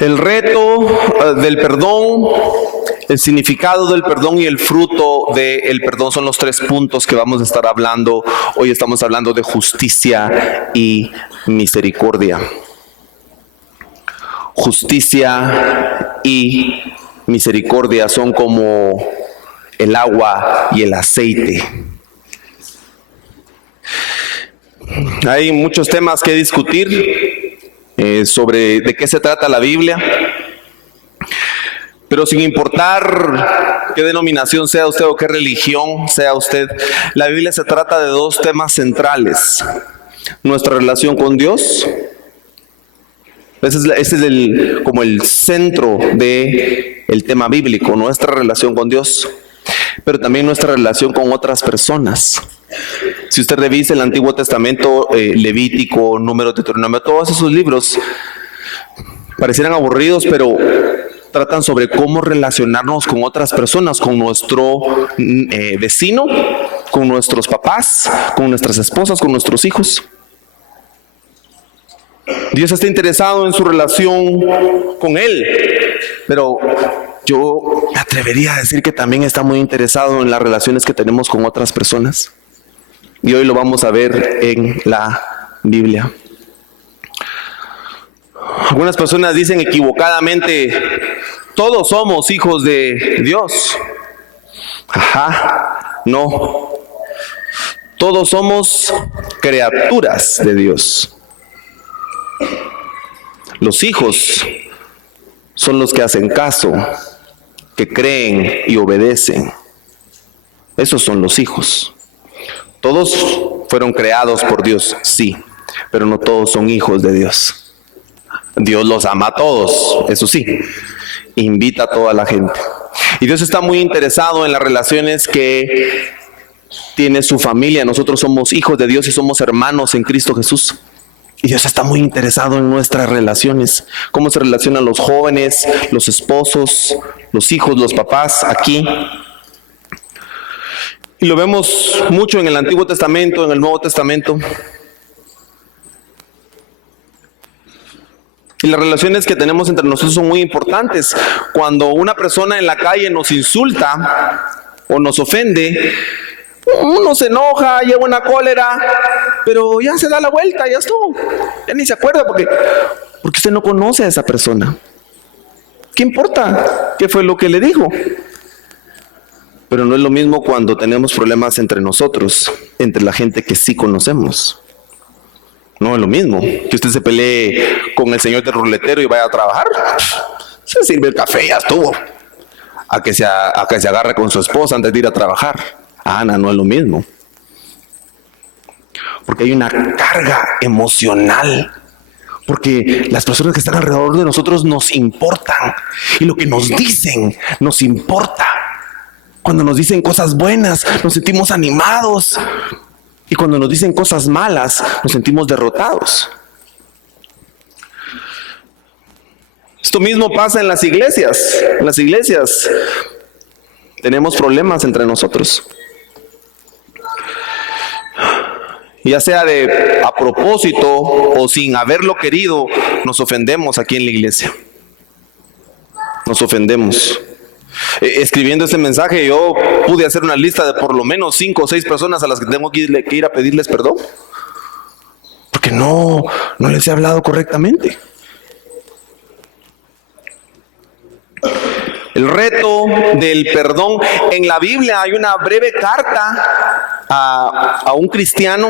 El reto del perdón, el significado del perdón y el fruto del perdón son los 3 puntos que vamos a estar hablando. Hoy estamos hablando de justicia y misericordia. Justicia y misericordia son como el agua y el aceite. Hay muchos temas que discutir sobre de qué se trata la Biblia, pero sin importar qué denominación sea usted o qué religión sea usted, la Biblia se trata de 2 temas centrales: nuestra relación con Dios. Ese es como el centro del tema bíblico, nuestra relación con Dios, pero también nuestra relación con otras personas. Si usted revisa el Antiguo Testamento, Levítico, Números, Deuteronomio, todos esos libros parecieran aburridos, pero tratan sobre cómo relacionarnos con otras personas, con nuestro vecino, con nuestros papás, con nuestras esposas, con nuestros hijos. Dios está interesado en su relación con Él, pero yo me atrevería a decir que también está muy interesado en las relaciones que tenemos con otras personas. Y hoy lo vamos a ver en la Biblia. Algunas personas dicen equivocadamente: todos somos hijos de Dios. No. Todos somos criaturas de Dios. Los hijos son los que hacen caso, que creen y obedecen. Esos son los hijos. Todos fueron creados por Dios, sí, pero no todos son hijos de Dios. Dios los ama a todos, eso sí, invita a toda la gente. Y Dios está muy interesado en las relaciones que tiene su familia. Nosotros somos hijos de Dios y somos hermanos en Cristo Jesús. Y Dios está muy interesado en nuestras relaciones, cómo se relacionan los jóvenes, los esposos, los hijos, los papás aquí. Y lo vemos mucho en el Antiguo Testamento, en el Nuevo Testamento. Y las relaciones que tenemos entre nosotros son muy importantes. Cuando una persona en la calle nos insulta o nos ofende, uno se enoja, lleva una cólera, pero ya se da la vuelta, ya estuvo. Ya ni se acuerda porque usted no conoce a esa persona. ¿Qué importa? ¿Qué fue lo que le dijo? Pero no es lo mismo cuando tenemos problemas entre nosotros, entre la gente que sí conocemos. No es lo mismo que usted se pelee con el señor del ruletero y vaya a trabajar. Se sirve el café, ya estuvo. A que se agarre con su esposa antes de ir a trabajar. No es lo mismo. Porque hay una carga emocional. Porque las personas que están alrededor de nosotros nos importan. Y lo que nos dicen nos importa. Cuando nos dicen cosas buenas, nos sentimos animados. Y cuando nos dicen cosas malas, nos sentimos derrotados. Esto mismo pasa en las iglesias. En las iglesias tenemos problemas entre nosotros. Ya sea a propósito o sin haberlo querido, nos ofendemos aquí en la iglesia. Nos ofendemos. Escribiendo este mensaje, yo pude hacer una lista de por lo menos 5 o 6 personas a las que tengo que ir a pedirles perdón. Porque no les he hablado correctamente. El reto del perdón. En la Biblia hay una breve carta a un cristiano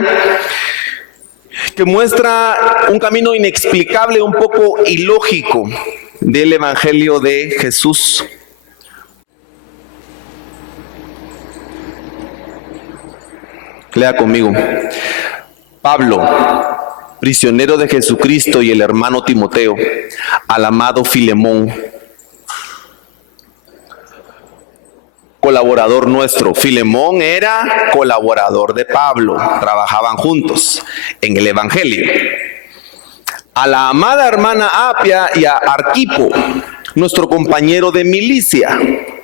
que muestra un camino inexplicable, un poco ilógico del Evangelio de Jesús. Lea conmigo. Pablo, prisionero de Jesucristo, y el hermano Timoteo, al amado Filemón, colaborador nuestro. Filemón era colaborador de Pablo, trabajaban juntos en el Evangelio. A la amada hermana Apia y a Arquipo, nuestro compañero de milicia,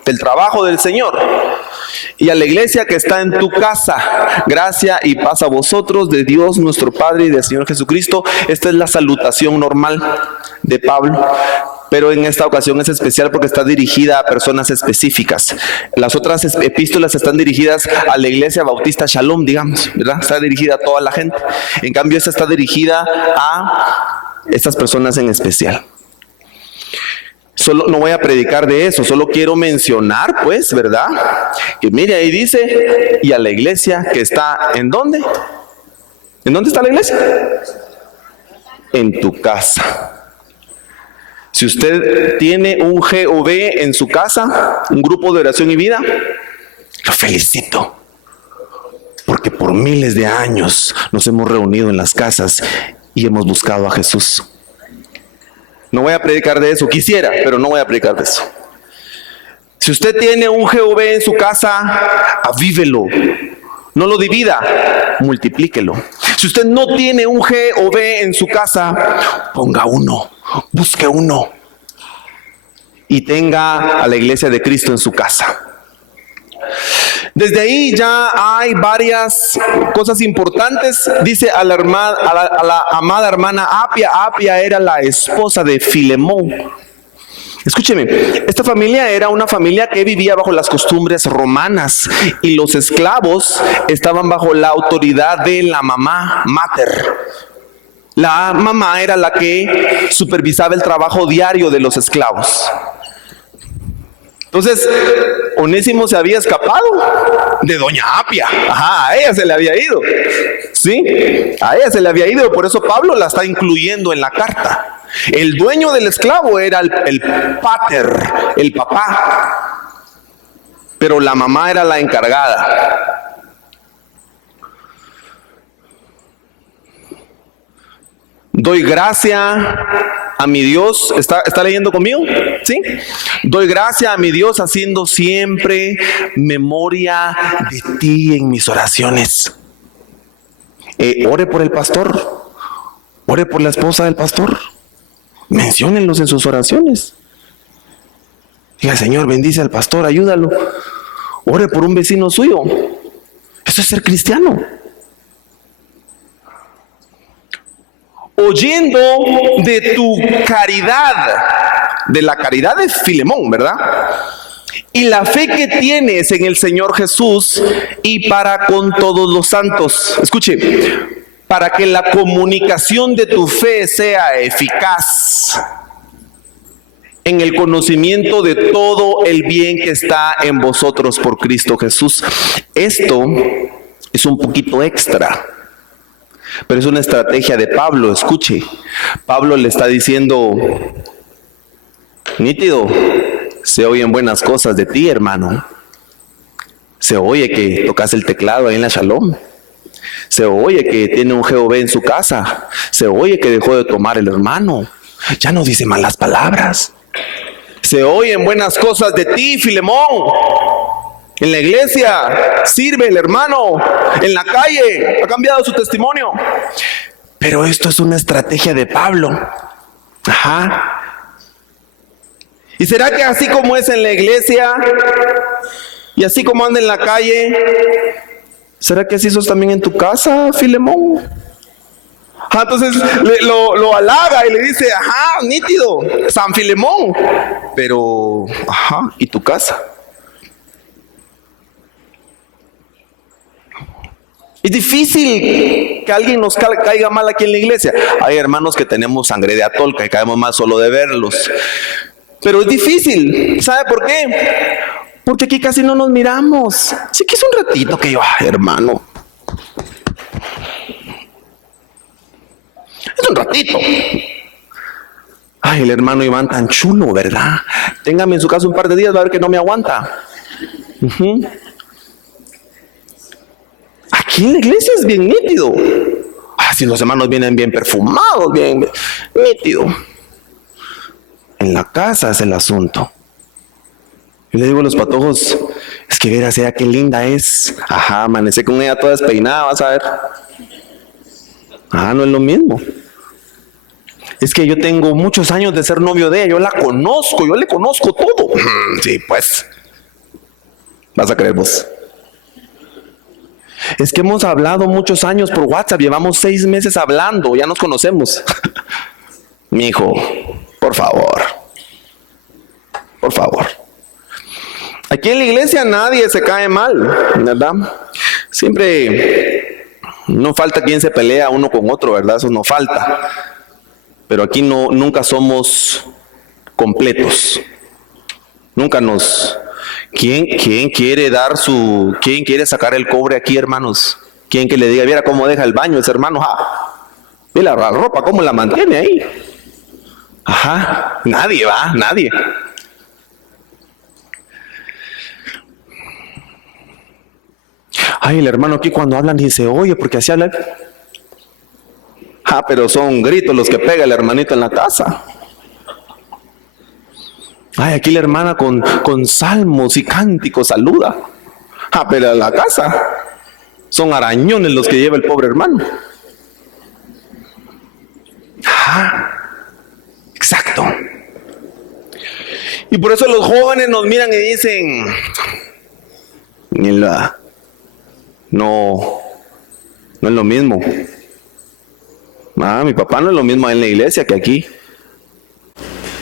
del trabajo del Señor, y a la iglesia que está en tu casa, gracia y paz a vosotros de Dios nuestro Padre y del Señor Jesucristo. Esta es la salutación normal de Pablo. pero en esta ocasión es especial porque está dirigida a personas específicas. Las otras epístolas están dirigidas a la iglesia bautista Shalom, digamos, ¿verdad? Está dirigida a toda la gente. En cambio, esta está dirigida a estas personas en especial. Solo no voy a predicar de eso, solo quiero mencionar, pues, ¿verdad? Que mire, ahí dice, y a la iglesia que está, ¿en dónde? ¿En dónde está la iglesia? En tu casa. Si usted tiene un GOV en su casa, un grupo de oración y vida, lo felicito. Porque por miles de años nos hemos reunido en las casas y hemos buscado a Jesús. No voy a predicar de eso, quisiera, pero no voy a predicar de eso. Si usted tiene un GOV en su casa, avívelo. No lo divida, multiplíquelo. Si usted no tiene un GOV en su casa, ponga uno, busque uno y tenga a la iglesia de Cristo en su casa. Desde ahí ya hay varias cosas importantes. Dice a la amada hermana Apia. Apia era la esposa de Filemón. Escúcheme, esta familia era una familia que vivía bajo las costumbres romanas y los esclavos estaban bajo la autoridad de la mamá mater. La mamá era la que supervisaba el trabajo diario de los esclavos. Entonces, Onésimo se había escapado de doña Apia. Ajá, a ella se le había ido. Sí, a ella se le había ido, por eso Pablo la está incluyendo en la carta. El dueño del esclavo era el pater, el papá, pero la mamá era la encargada. Doy gracia a mi Dios. ¿Está leyendo conmigo? ¿Sí? Doy gracia a mi Dios haciendo siempre memoria de ti en mis oraciones. Ore por el pastor. Ore por la esposa del pastor. Menciónenlos en sus oraciones. Diga, Señor, bendice al pastor, ayúdalo. Ore por un vecino suyo. Eso es ser cristiano. Oyendo de tu caridad, de la caridad de Filemón, ¿verdad? Y la fe que tienes en el Señor Jesús y para con todos los santos. Escuche, para que la comunicación de tu fe sea eficaz en el conocimiento de todo el bien que está en vosotros por Cristo Jesús. Esto es un poquito extra, pero es una estrategia de Pablo. Escuche, Pablo le está diciendo, nítido, se oyen buenas cosas de ti, hermano. Se oye que tocas el teclado ahí en la Shalom. Se oye que tiene un GOV en su casa. Se oye que dejó de tomar el hermano. Ya no dice malas palabras. Se oyen buenas cosas de ti, Filemón. En la iglesia sirve el hermano. En la calle ha cambiado su testimonio. Pero esto es una estrategia de Pablo. Ajá. ¿Y será que así como es en la iglesia y así como anda en la calle, será que así sos también en tu casa, Filemón? Entonces lo halaga y le dice, ajá, nítido, San Filemón. Pero, ajá, ¿y tu casa? Es difícil que alguien nos caiga mal aquí en la iglesia. Hay hermanos que tenemos sangre de atolca y caemos mal solo de verlos. Pero es difícil. ¿Sabe por qué? Porque aquí casi no nos miramos. Sí que es un ratito que yo, ay, hermano. Es un ratito. Ay, el hermano Iván tan chulo, ¿verdad? Téngame en su casa un par de días, va a ver que no me aguanta. Aquí en la iglesia es bien nítido. Si los hermanos vienen bien perfumados, bien nítido. En la casa es el asunto. Yo le digo a los patojos, es que verás ella qué linda es. Ajá, amanecí con ella toda despeinada, vas a ver. No es lo mismo. Es que yo tengo muchos años de ser novio de ella, yo la conozco, yo le conozco todo. Sí, pues. Vas a creer vos. Es que hemos hablado muchos años por WhatsApp, llevamos 6 meses hablando, ya nos conocemos. Mijo, por favor. Por favor. Aquí en la iglesia nadie se cae mal, ¿verdad? Siempre no falta quien se pelea uno con otro, ¿verdad? Eso no falta. Pero aquí nunca somos completos. Nunca nos... ¿Quién quiere sacar el cobre aquí, hermanos? ¿Quién que le diga, viera cómo deja el baño ese hermano? Mira la ropa, cómo la mantiene ahí. Ajá, nadie. Ay, el hermano aquí cuando hablan ni se oye porque así habla. Pero son gritos los que pega el hermanito en la casa. Ay, aquí la hermana con salmos y cánticos saluda. Pero en la casa son arañones los que lleva el pobre hermano. Exacto. Y por eso los jóvenes nos miran y dicen, no es lo mismo. Mi papá no es lo mismo en la iglesia que aquí.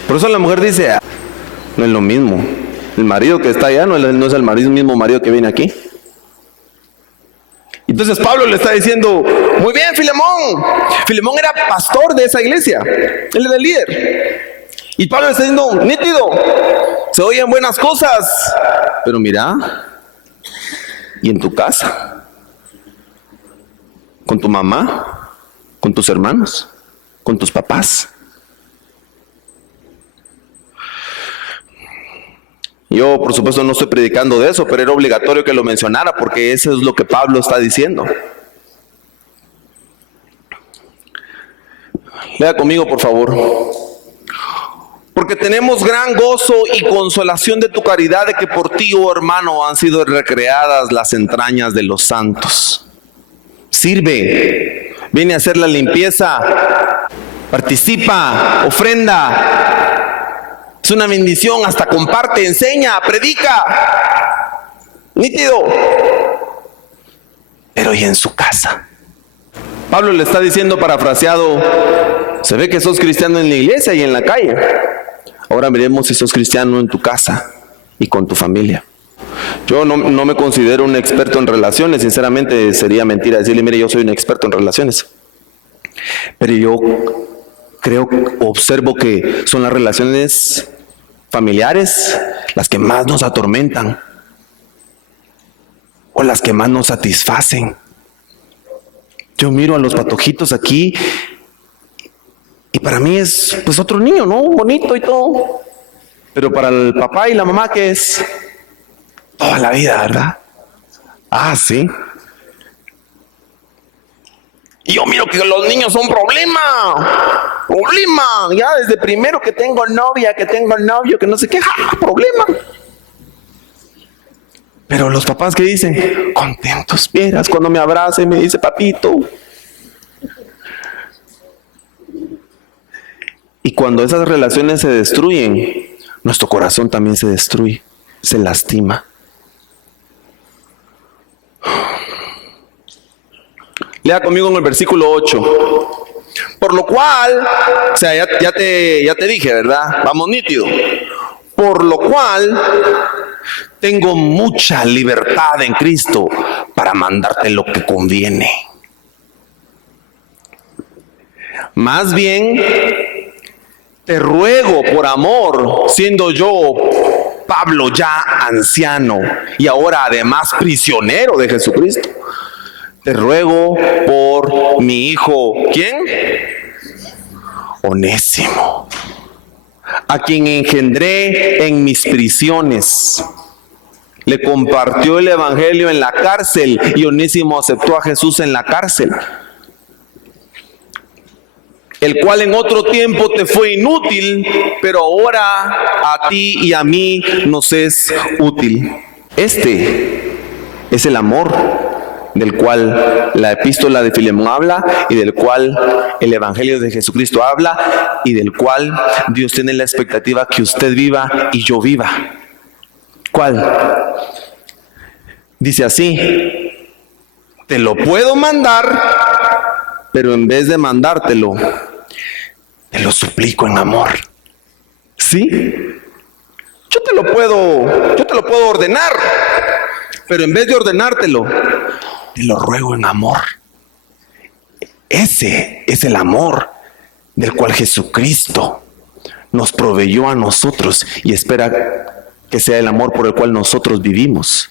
Por eso la mujer dice, no es lo mismo. El marido que está allá no es el mismo marido que viene aquí. Entonces Pablo le está diciendo, muy bien, Filemón. Filemón era pastor de esa iglesia. Él era el líder. Y Pablo le está diciendo, nítido, se oyen buenas cosas, pero mira, y en tu casa, con tu mamá, con tus hermanos, con tus papás. Yo, por supuesto, no estoy predicando de eso, pero era obligatorio que lo mencionara porque eso es lo que Pablo está diciendo. Lea conmigo, por favor. Porque tenemos gran gozo y consolación de tu caridad, de que por ti, oh hermano, han sido recreadas las entrañas de los santos. Sirve, viene a hacer la limpieza, participa, ofrenda. Es una bendición, hasta comparte, enseña, predica. Nítido. Pero ¿y en su casa? Pablo le está diciendo, parafraseado, se ve que sos cristiano en la iglesia y en la calle. Ahora miremos si sos cristiano en tu casa y con tu familia. Yo no me considero un experto en relaciones, sinceramente sería mentira decirle, mire, yo soy un experto en relaciones. Pero yo observo que son las relaciones familiares las que más nos atormentan o las que más nos satisfacen. Yo miro a los patojitos aquí y para mí es pues otro niño, ¿no? Bonito y todo. Pero para el papá y la mamá, ¿qué es? Toda la vida, ¿verdad? Sí. Y yo miro que los niños son problema. Ya desde primero que tengo novia, que tengo novio, que no sé qué, problema. Pero los papás, ¿qué dicen? Contentos, vieras, cuando me abraza y me dice, papito. Y cuando esas relaciones se destruyen, nuestro corazón también se destruye, se lastima. Lea conmigo en el versículo 8. Por lo cual, o sea, ya te dije, ¿verdad? Vamos, nítido. Por lo cual, tengo mucha libertad en Cristo para mandarte lo que conviene. Más bien, te ruego por amor, siendo yo, Pablo, ya anciano y ahora además prisionero de Jesucristo. Te ruego por mi hijo, ¿quién? Onésimo, a quien engendré en mis prisiones. Le compartió el evangelio en la cárcel y Onésimo aceptó a Jesús en la cárcel. El cual en otro tiempo te fue inútil, pero ahora a ti y a mí nos es útil. Este es el amor del cual la epístola de Filemón habla y del cual el evangelio de Jesucristo habla y del cual Dios tiene la expectativa que usted viva y yo viva. ¿Cuál? Dice así: te lo puedo mandar, pero en vez de mandártelo, te lo suplico en amor. ¿Sí? yo te lo puedo ordenar, pero en vez de ordenártelo, te lo ruego en amor. Ese es el amor del cual Jesucristo nos proveyó a nosotros y espera que sea el amor por el cual nosotros vivimos.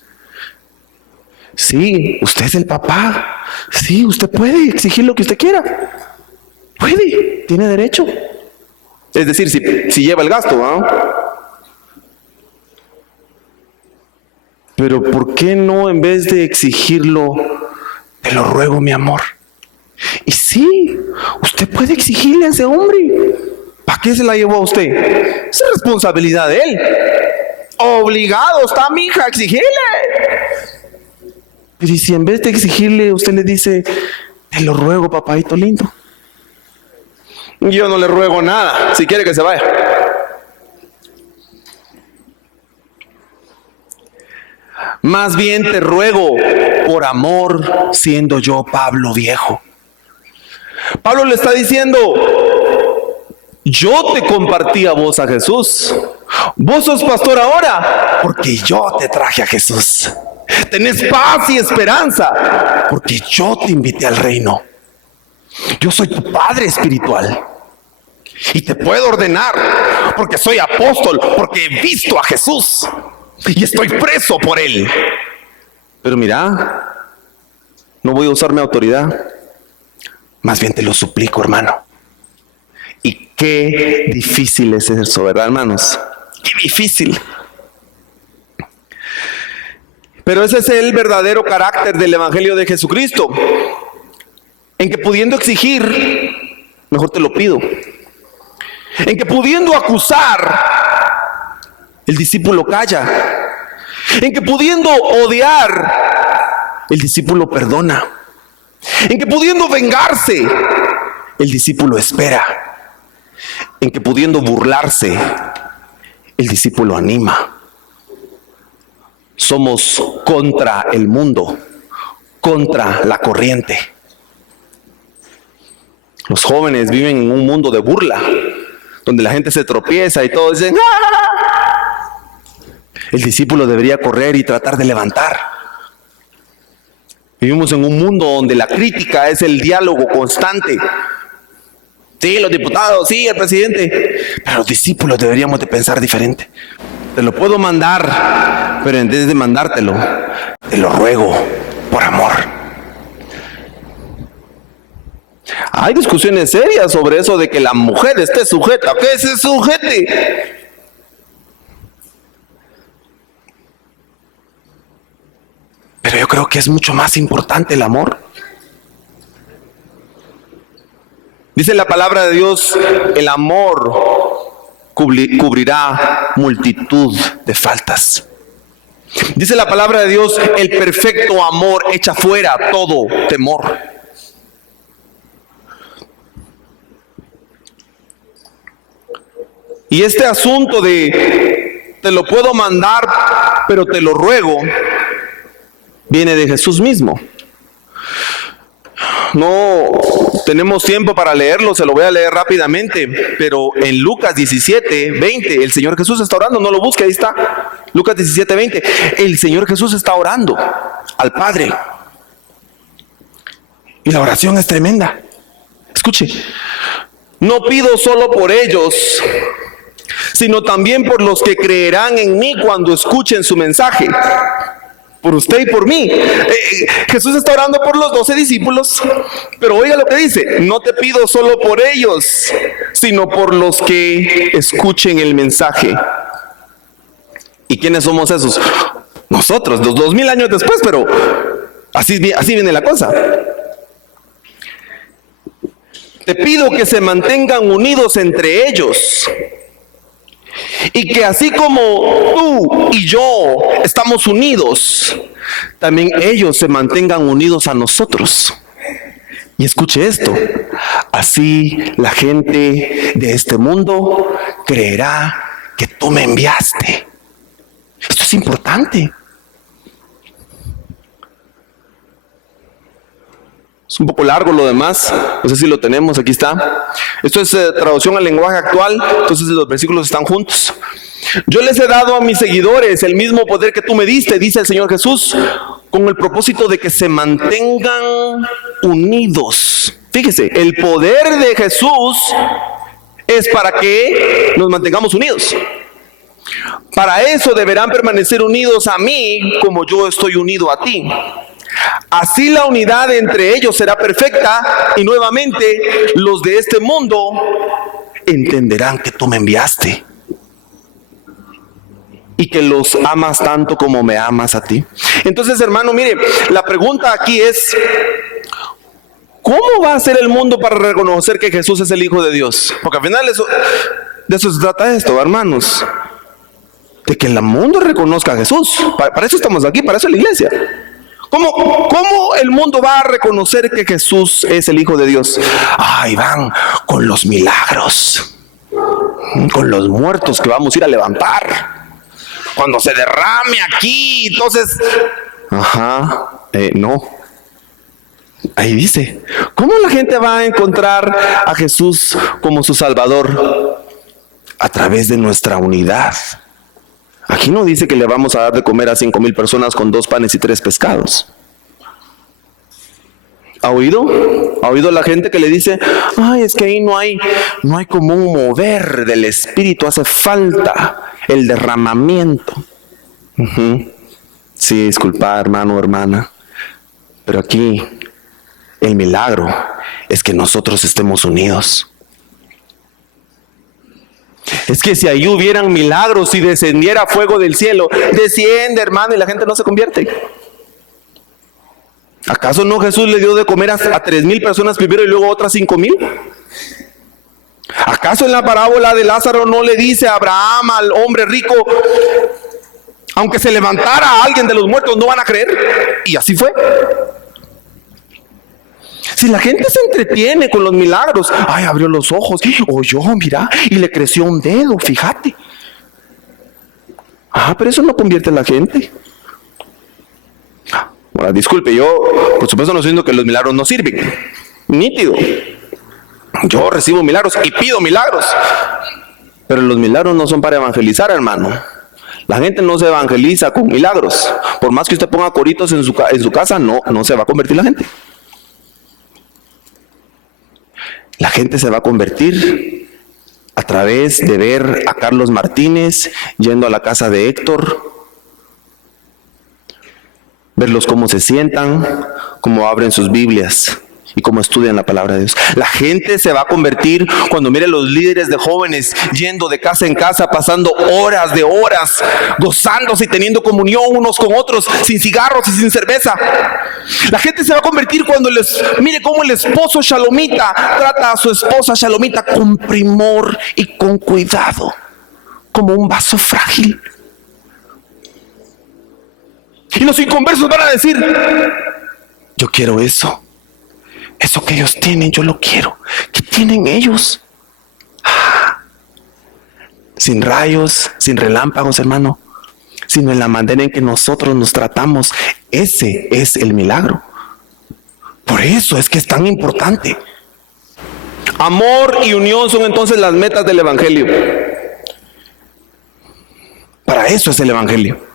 Sí, usted es el papá. Sí, usted puede exigir lo que usted quiera. Puede, tiene derecho. Es decir, si lleva el gasto, ¿no? Pero ¿por qué no, en vez de exigirlo, te lo ruego, mi amor? Y sí, usted puede exigirle a ese hombre. ¿Para qué se la llevó a usted? Es responsabilidad de él. Obligado está, mi hija, a exigirle. Pero ¿y si en vez de exigirle, usted le dice, te lo ruego, papadito lindo? Yo no le ruego nada, si quiere que se vaya. Más bien te ruego por amor, siendo yo Pablo viejo. Pablo le está diciendo, yo te compartí a vos a Jesús. Vos sos pastor ahora porque yo te traje a Jesús. Tenés paz y esperanza porque yo te invité al reino. Yo soy tu padre espiritual y te puedo ordenar porque soy apóstol, porque he visto a Jesús y estoy preso por él. Pero mira, no voy a usar mi autoridad. Más bien te lo suplico, hermano. Y qué difícil es eso, ¿verdad, hermanos? Qué difícil. Pero ese es el verdadero carácter del Evangelio de Jesucristo, en que pudiendo exigir, mejor te lo pido. En que pudiendo acusar, el discípulo calla. En que pudiendo odiar, el discípulo perdona. En que pudiendo vengarse, el discípulo espera. En que pudiendo burlarse, el discípulo anima. Somos contra el mundo, contra la corriente. Los jóvenes viven en un mundo de burla, donde la gente se tropieza y todos dicen ¡ah! El discípulo debería correr y tratar de levantar. Vivimos en un mundo donde la crítica es el diálogo constante. Sí, los diputados, sí, el presidente. Pero los discípulos deberíamos de pensar diferente. Te lo puedo mandar, pero en vez de mandártelo, te lo ruego por amor. Hay discusiones serias sobre eso de que la mujer esté sujeta. ¿Qué se sujete? Pero yo creo que es mucho más importante el amor. Dice la palabra de Dios, el amor cubrirá multitud de faltas. Dice la palabra de Dios, el perfecto amor echa fuera todo temor. Y este asunto de te lo puedo mandar, pero te lo ruego, viene de Jesús mismo. No tenemos tiempo para leerlo, se lo voy a leer rápidamente, pero en Lucas 17:20, el Señor Jesús está orando, no lo busque, ahí está. Lucas 17:20, el Señor Jesús está orando al Padre. Y la oración es tremenda. Escuche, no pido solo por ellos, sino también por los que creerán en mí cuando escuchen su mensaje. Por usted y por mí. Jesús está orando por los 12 discípulos, pero oiga lo que dice, no te pido solo por ellos, sino por los que escuchen el mensaje. ¿Y quiénes somos esos? Nosotros, los 2000 años después, pero así viene la cosa. Te pido que se mantengan unidos entre ellos. Y que así como tú y yo estamos unidos, también ellos se mantengan unidos a nosotros. Y escuche esto, así la gente de este mundo creerá que tú me enviaste. Esto es importante. Es un poco largo lo demás, no sé si lo tenemos, aquí está. Esto es traducción al lenguaje actual, entonces los versículos están juntos. Yo les he dado a mis seguidores el mismo poder que tú me diste, dice el Señor Jesús, con el propósito de que se mantengan unidos. Fíjese, el poder de Jesús es para que nos mantengamos unidos. Para eso deberán permanecer unidos a mí como yo estoy unido a ti. Así la unidad entre ellos será perfecta y nuevamente los de este mundo entenderán que tú me enviaste y que los amas tanto como me amas a ti. Entonces, hermano, mire, la pregunta aquí es, ¿cómo va a ser el mundo para reconocer que Jesús es el Hijo de Dios? Porque al final de eso se trata esto, hermanos. De que el mundo reconozca a Jesús. Para eso estamos aquí, para eso es la iglesia. ¿Cómo el mundo va a reconocer que Jesús es el Hijo de Dios? Ahí van con los milagros, con los muertos que vamos a ir a levantar. Cuando se derrame aquí, entonces, no. Ahí dice, ¿cómo la gente va a encontrar a Jesús como su Salvador? A través de nuestra unidad. Aquí no dice que le vamos a dar de comer a 5,000 personas con 2 panes y 3 pescados. ¿Ha oído? ¿Ha oído la gente que le dice, ay, es que ahí no hay como un mover del Espíritu, hace falta el derramamiento? Sí, disculpa, hermano o hermana, pero aquí el milagro es que nosotros estemos unidos. Es que si ahí hubieran milagros y descendiera fuego del cielo, desciende, hermano, y la gente no se convierte. ¿Acaso no Jesús le dio de comer a 3,000 personas primero y luego otras 5,000? ¿Acaso en la parábola de Lázaro no le dice a Abraham, al hombre rico, aunque se levantara a alguien de los muertos no van a creer? Y así fue. Si la gente se entretiene con los milagros, ay, abrió los ojos, oyó, mira, y le creció un dedo, fíjate. Pero eso no convierte a la gente. Bueno, disculpe, yo por supuesto no estoy diciendo que los milagros no sirven. Nítido. Yo recibo milagros y pido milagros. Pero los milagros no son para evangelizar, hermano. La gente no se evangeliza con milagros. Por más que usted ponga coritos en su casa, no se va a convertir la gente. La gente se va a convertir a través de ver a Carlos Martínez yendo a la casa de Héctor, verlos cómo se sientan, cómo abren sus Biblias y cómo estudian la palabra de Dios. La gente se va a convertir cuando mire a los líderes de jóvenes yendo de casa en casa, pasando horas de horas, gozándose y teniendo comunión unos con otros, sin cigarros y sin cerveza. La gente se va a convertir cuando mire cómo el esposo shalomita trata a su esposa shalomita con primor y con cuidado, como un vaso frágil. Y los inconversos van a decir, yo quiero eso. Eso que ellos tienen, yo lo quiero. ¿Qué tienen ellos? Sin rayos, sin relámpagos, hermano, sino en la manera en que nosotros nos tratamos. Ese es el milagro. Por eso es que es tan importante. Amor y unión son entonces las metas del Evangelio. Para eso es el Evangelio.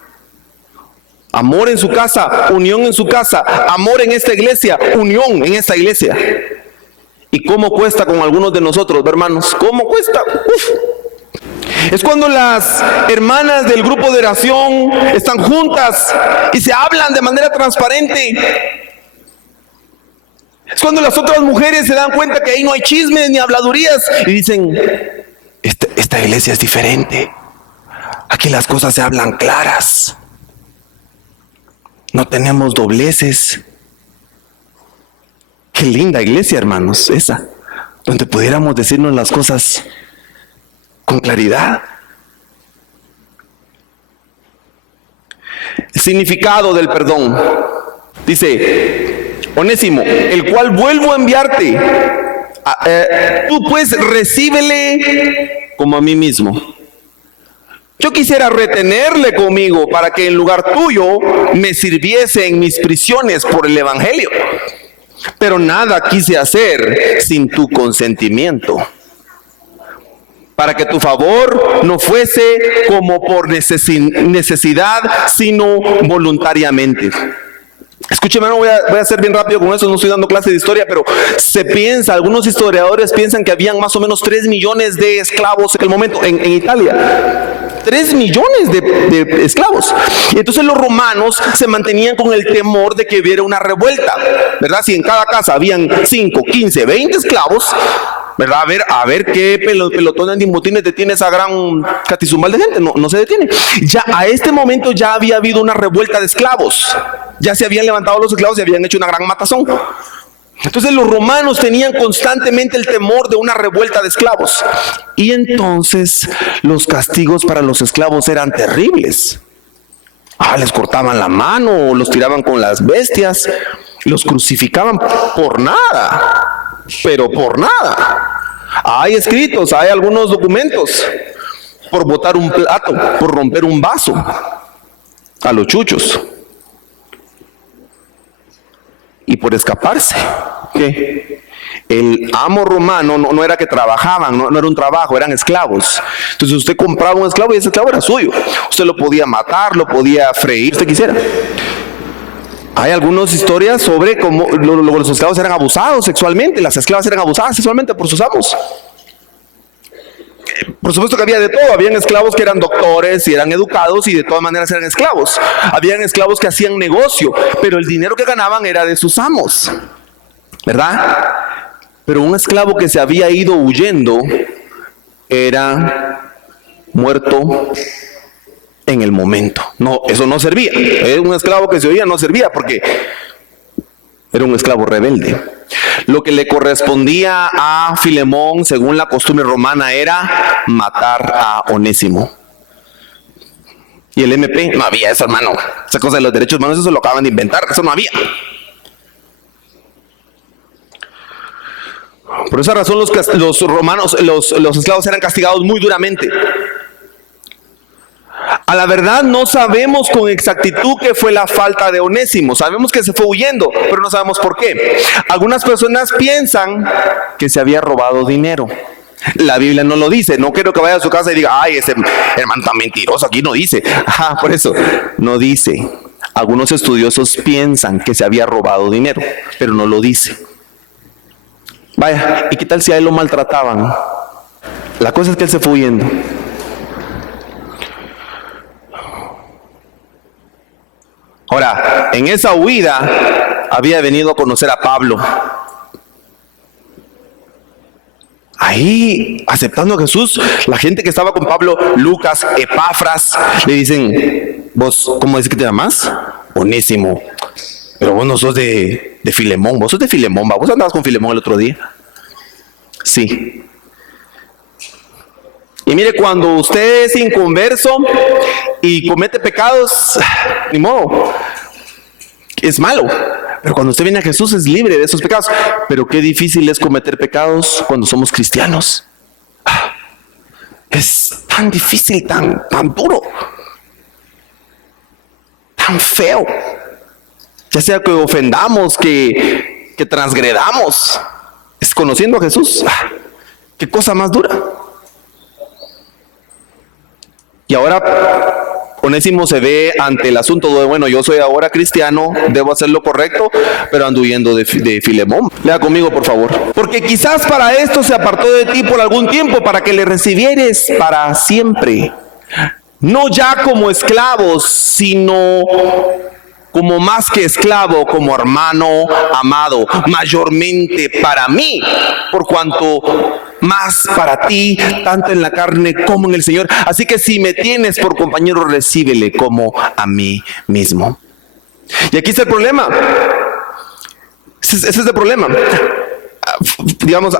Amor en su casa, unión en su casa, amor en esta iglesia, unión en esta iglesia. ¿Y cómo cuesta con algunos de nosotros, hermanos? ¿Cómo cuesta? Es cuando las hermanas del grupo de oración están juntas y se hablan de manera transparente. Es cuando las otras mujeres se dan cuenta que ahí no hay chismes ni habladurías y dicen, esta iglesia es diferente. Aquí las cosas se hablan claras. No tenemos dobleces. Qué linda iglesia, hermanos, esa, donde pudiéramos decirnos las cosas con claridad. El significado del perdón. Dice, Onésimo, el cual vuelvo a enviarte. Tú pues recíbele como a mí mismo. Yo quisiera retenerle conmigo para que en lugar tuyo me sirviese en mis prisiones por el Evangelio. pero nada quise hacer sin tu consentimiento, para que tu favor no fuese como por necesidad, sino voluntariamente. Escúcheme, hermano, voy a ser bien rápido con eso, no estoy dando clase de historia, pero se piensa, algunos historiadores piensan que habían más o menos 3 millones de esclavos en aquel momento en Italia. 3 millones de esclavos. Y entonces los romanos se mantenían con el temor de que hubiera una revuelta, ¿verdad? Si en cada casa habían 5, 15, 20 esclavos, ¿verdad? A ver qué pelotones de motines detiene esa gran catizumbal de gente. No se detiene. Ya a este momento ya había habido una revuelta de esclavos. Ya se habían levantado los esclavos y habían hecho una gran matazón. Entonces los romanos tenían constantemente el temor de una revuelta de esclavos. Y entonces los castigos para los esclavos eran terribles. Les cortaban la mano, los tiraban con las bestias, los crucificaban por nada, pero por nada. Hay escritos, hay algunos documentos, por botar un plato, por romper un vaso, a los chuchos. Y por escaparse. ¿Qué? El amo romano no era que trabajaban, no era un trabajo, eran esclavos. Entonces usted compraba un esclavo y ese esclavo era suyo. Usted lo podía matar, lo podía freír, usted quisiera. Hay algunas historias sobre cómo los esclavos eran abusados sexualmente, las esclavas eran abusadas sexualmente por sus amos. Por supuesto que había de todo, habían esclavos que eran doctores y eran educados y de todas maneras eran esclavos. Habían esclavos que hacían negocio, pero el dinero que ganaban era de sus amos, ¿verdad? Pero un esclavo que se había ido huyendo era muerto en el momento. No, eso no servía. Un esclavo que se oía no servía porque era un esclavo rebelde. Lo que le correspondía a Filemón, según la costumbre romana, era matar a Onésimo. Y el MP, no había eso, hermano. Esa cosa de los derechos humanos, eso lo acaban de inventar, eso no había. Por esa razón los romanos, los esclavos eran castigados muy duramente. A la verdad no sabemos con exactitud qué fue la falta de Onésimo. Sabemos que se fue huyendo, pero no sabemos por qué. Algunas personas piensan que se había robado dinero. La Biblia no lo dice. No quiero que vaya a su casa y diga, ay, ese hermano tan mentiroso, aquí no dice. Por eso, no dice. Algunos estudiosos piensan que se había robado dinero, pero no lo dice. Vaya, ¿y qué tal si a él lo maltrataban? La cosa es que él se fue huyendo. Ahora, en esa huida había venido a conocer a Pablo. Ahí, aceptando a Jesús, la gente que estaba con Pablo, Lucas, Epafras, le dicen, ¿vos cómo es que te llamas? Onésimo. Pero vos no sos de Filemón, vos sos de Filemón, vos andabas con Filemón el otro día. Sí. Y mire, cuando usted es inconverso y comete pecados, ni modo, es malo. Pero cuando usted viene a Jesús es libre de esos pecados. Pero qué difícil es cometer pecados cuando somos cristianos. Es tan difícil, tan duro, tan feo. Ya sea que ofendamos, que transgredamos, es conociendo a Jesús. Qué cosa más dura. Y ahora Onésimo se ve ante el asunto de, bueno, yo soy ahora cristiano, debo hacer lo correcto, pero ando huyendo de Filemón. Lea conmigo, por favor. Porque quizás para esto se apartó de ti por algún tiempo, para que le recibieres para siempre. No ya como esclavos, sino como más que esclavo, como hermano amado, mayormente para mí, por cuanto más para ti, tanto en la carne como en el Señor. Así que si me tienes por compañero, recíbele como a mí mismo. Y aquí está el problema. Ese es el problema. Digamos,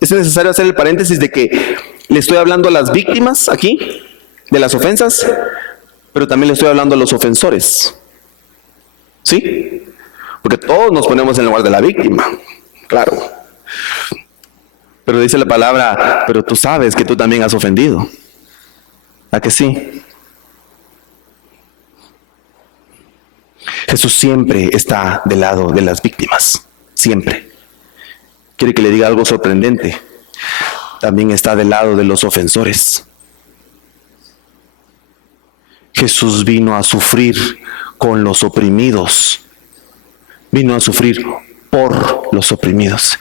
es necesario hacer el paréntesis de que le estoy hablando a las víctimas aquí, de las ofensas, pero también le estoy hablando a los ofensores. ¿Sí? Porque todos nos ponemos en el lugar de la víctima, claro. Pero dice la palabra, pero tú sabes que tú también has ofendido. ¿A que sí? Jesús siempre está del lado de las víctimas, siempre. ¿Quiere que le diga algo sorprendente? También está del lado de los ofensores. Jesús vino a sufrir con los oprimidos. Vino a sufrir por los oprimidos.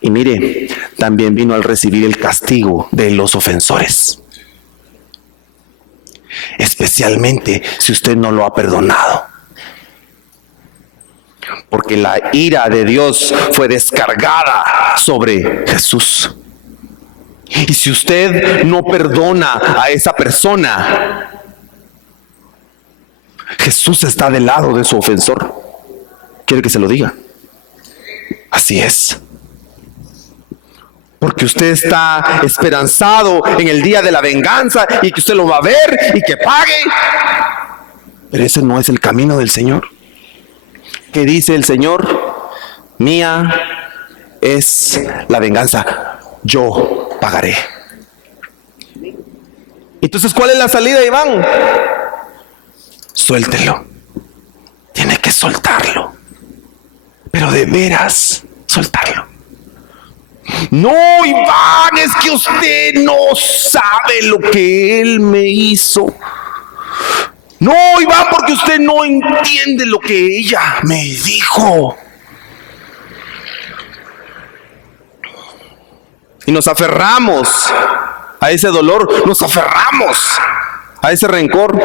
Y mire, también vino al recibir el castigo de los ofensores. Especialmente si usted no lo ha perdonado. Porque la ira de Dios fue descargada sobre Jesús. Y si usted no perdona a esa persona, Jesús está del lado de su ofensor. ¿Quiere que se lo diga? Así es. Porque usted está esperanzado en el día de la venganza y que usted lo va a ver y que pague. Pero ese no es el camino del Señor. ¿Qué dice el Señor? Mía es la venganza. Yo pagaré. Entonces, ¿cuál es la salida, Iván? Suéltelo. Tiene que soltarlo. Pero de veras, soltarlo. No, Iván, es que usted no sabe lo que él me hizo. No, Iván, porque usted no entiende lo que ella me dijo. Y nos aferramos a ese dolor, nos aferramos a ese rencor.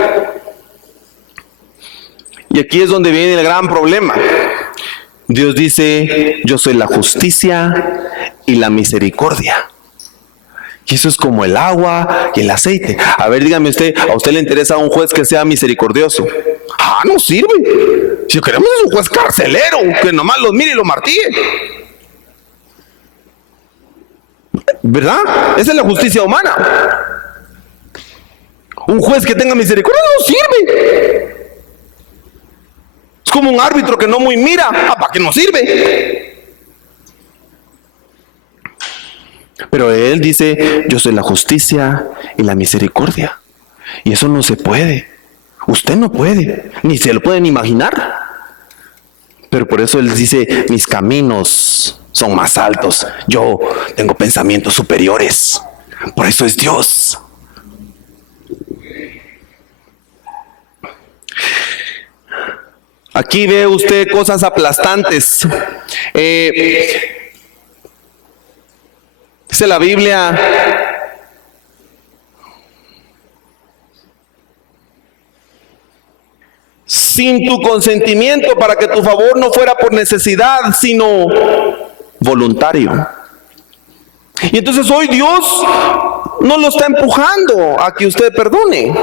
Y aquí es donde viene el gran problema. Dios dice, yo soy la justicia y la misericordia. Y eso es como el agua y el aceite. A ver, dígame usted, ¿a usted le interesa un juez que sea misericordioso? Ah, no sirve. Si queremos es un juez carcelero, que nomás los mire y los martille. ¿Verdad? Esa es la justicia humana. Un juez que tenga misericordia no sirve. Es como un árbitro que no muy mira. ¿Para qué no sirve? Pero él dice, yo soy la justicia y la misericordia. Y eso no se puede. Usted no puede. Ni se lo pueden imaginar. Pero por eso él dice, mis caminos son más altos. Yo tengo pensamientos superiores. Por eso es Dios. Aquí ve usted cosas aplastantes. Dice la Biblia, sin tu consentimiento, para que tu favor no fuera por necesidad, sino voluntario. Y entonces hoy Dios no lo está empujando a que usted perdone.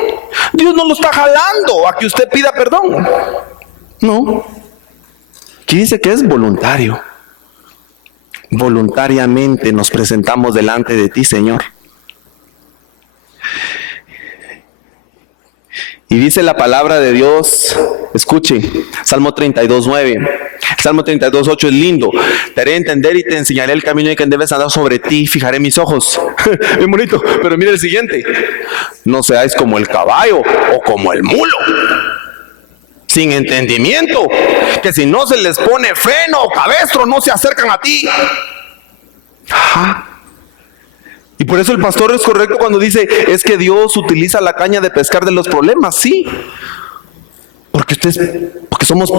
Dios no lo está jalando a que usted pida perdón. No. Aquí dice que es voluntario. Voluntariamente nos presentamos delante de ti, Señor. Y dice la palabra de Dios, escuche, Salmo 32:9. Salmo 32:8 es lindo. Te haré entender y te enseñaré el camino en que debes andar, sobre ti fijaré mis ojos. Bien bonito, pero mire el siguiente. No seáis como el caballo o como el mulo, sin entendimiento, que si no se les pone freno o cabestro no se acercan a ti. Ajá. Y por eso el pastor es correcto cuando dice, es que Dios utiliza la caña de pescar de los problemas. Sí, porque somos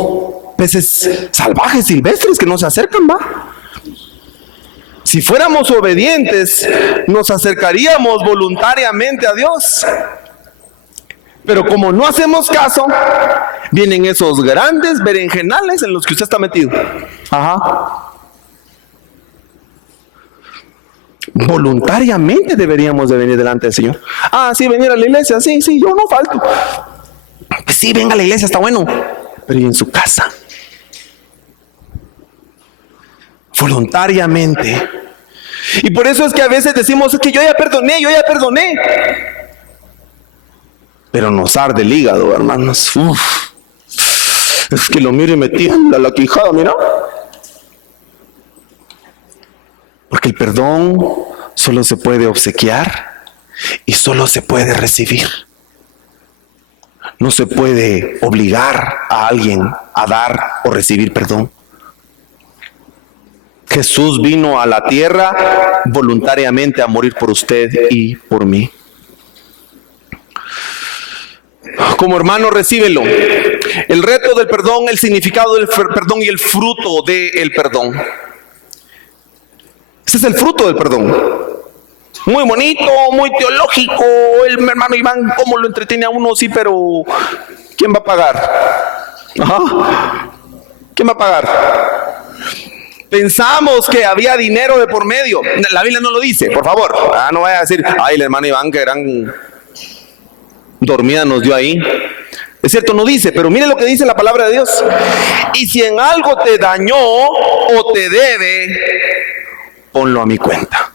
peces salvajes, silvestres, que no se acercan, ¿va? Si fuéramos obedientes, nos acercaríamos voluntariamente a Dios. Pero como no hacemos caso, vienen esos grandes berenjenales en los que usted está metido. Ajá. Voluntariamente deberíamos de venir delante del Señor. Ah, sí, venir a la iglesia. Sí, yo no falto. Pues sí, venga a la iglesia, está bueno. Pero ¿y en su casa? Voluntariamente. Y por eso es que a veces decimos, es que yo ya perdoné. Pero nos arde el hígado, hermanos. Uf. Es que lo miro y me tiembla la quijada, mira. Porque el perdón solo se puede obsequiar y solo se puede recibir. No se puede obligar a alguien a dar o recibir perdón. Jesús vino a la tierra voluntariamente a morir por usted y por mí. Como hermano, recíbelo. El reto del perdón, el significado del perdón y el fruto del perdón. Ese es el fruto del perdón. Muy bonito, muy teológico, el hermano Iván, cómo lo entretiene a uno, sí, pero ¿quién va a pagar? Ajá. ¿Quién va a pagar? Pensamos que había dinero de por medio. La Biblia no lo dice, por favor. No vaya a decir, ay, el hermano Iván, que gran dormida nos dio ahí. Es cierto, no dice, pero mire lo que dice la palabra de Dios. Y si en algo te dañó o te debe, ponlo a mi cuenta.